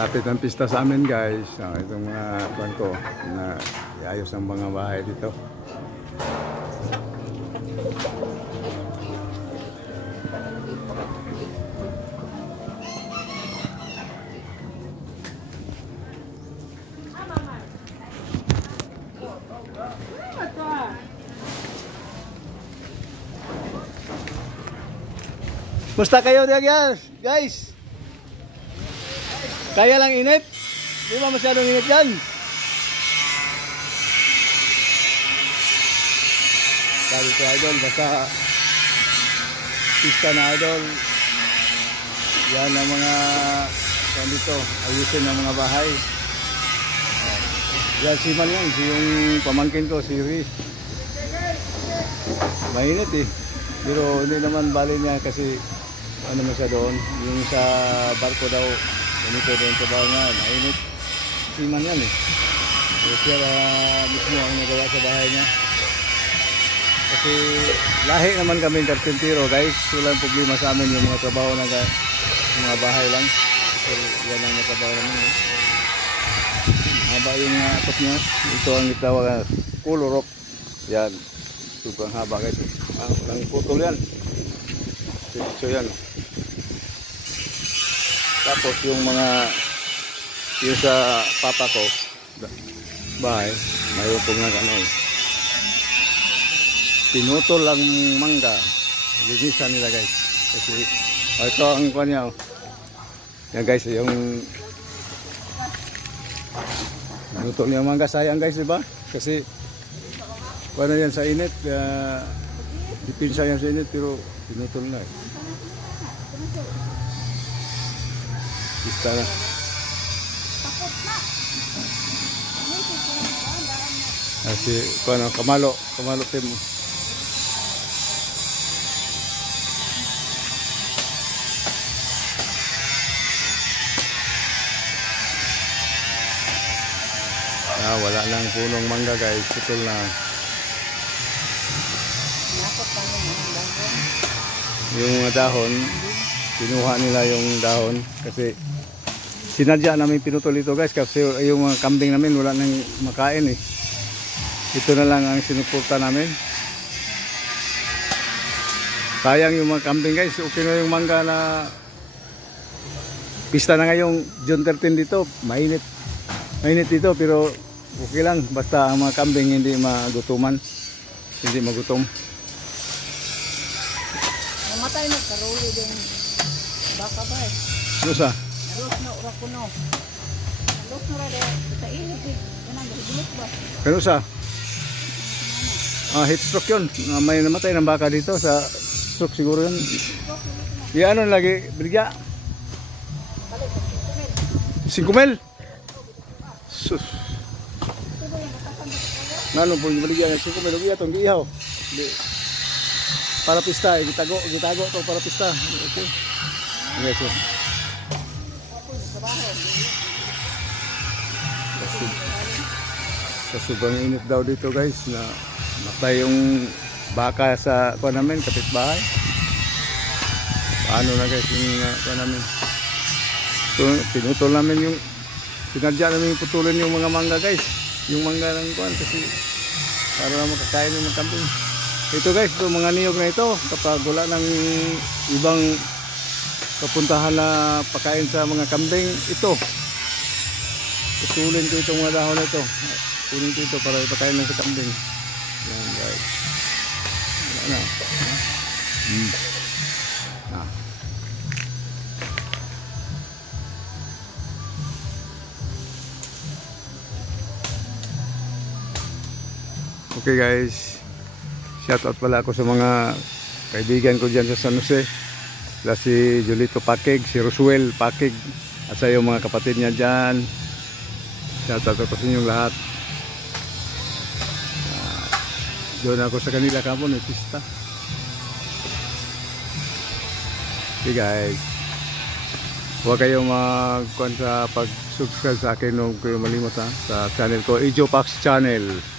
Lapit ng pista sa amin guys. Itong mga kuwan ko na iayos ang mga bahay dito. Musta kayo guys? Kaya lang init? Di ba masyadong init yan? Sabi ko idol, basta pista na idol. Yan ang mga dito, ayusin ng mga bahay. Yan si Man yan, yung pamangkin ko, si Riz. Mainit eh. Pero hindi naman bali niya kasi ano mo siya doon, yung sa barko daw, ganito doon sa bahay nga, mainit. Siman yan eh. So, siya mismo ang nagawa sa bahay niya. Kasi lahi naman kami karpintero guys, walang problema sa amin yung mga trabaho na mga bahay lang. So yan ang natrabaho namin eh. Haba yung atop niya, ito ang itawag na kulurok. Yan, sobrang haba guys eh. Walang putol yan. So yan. Tapos yung mga yung sa papa ko bahay, mayroon pong ano eh. Pinutol ang mangga, linisan nila guys. Kasi ito ang kanya. Yan guys, yung pinutol niya mangga, sayang guys, diba? Kasi paano yan sa init, dipinsa yan sa init, pero pinutol na eh. Pista na. Kasi paano, kamalo tim. Wala lang punong mangga guys, putol na. Yung dahon, kinuha nila yung dahon kasi sinadya namin pinutol ito guys kasi yung mga kambing namin wala nang makain eh. Ito na lang ang sinuporta namin. Sayang yung mga kambing guys, okay na yung mangga na pista na ngayong June 13 dito, mainit dito pero okay lang, basta ang mga kambing hindi magutuman, hindi magutom. Mamatay na karuli din baka ba eh. Ano sa? Alos na ura ko no. Alos na rin, sa init eh. Kanang gulot ba? Ano sa? Heat stroke yun. May namatay ng baka dito sa stroke siguro yun. Ano lagi? Biligya? 5,000? Sus. Nano po yung baligyan ng 5,000 lugi atong giihaw. Para pista, gitago to para pista. Okay. Okay, so. Sa sobrang init daw dito guys na matay yung baka sa kuha namin, kapitbahay. Paano na guys yung kuha namin. So pinutol namin yung sinadya namin putulin yung mga mangga guys. Yung mangga ng kuhan kasi para makakain ng kambing. Ito guys, ito mga niyog na ito kapag wala ng ibang kapuntahan na pakain sa mga kambing, ito putulin ko itong mga dahon na ito, putulin ko ito para ipakain ng sa kambing. Yan guys, wala na. Okay guys, shout out pala ako sa mga kaibigan ko dyan sa San Jose. Sila si Julito Pakig, si Roswell Pakig, at sa yung mga kapatid niya dyan. Shout out ako sa inyong lahat. Doon ako sa kanila kapon, may pista. Okay guys, huwag kayong mag-subscribe sa akin kung kayo malimot sa channel ko, Ijo Pax Channel.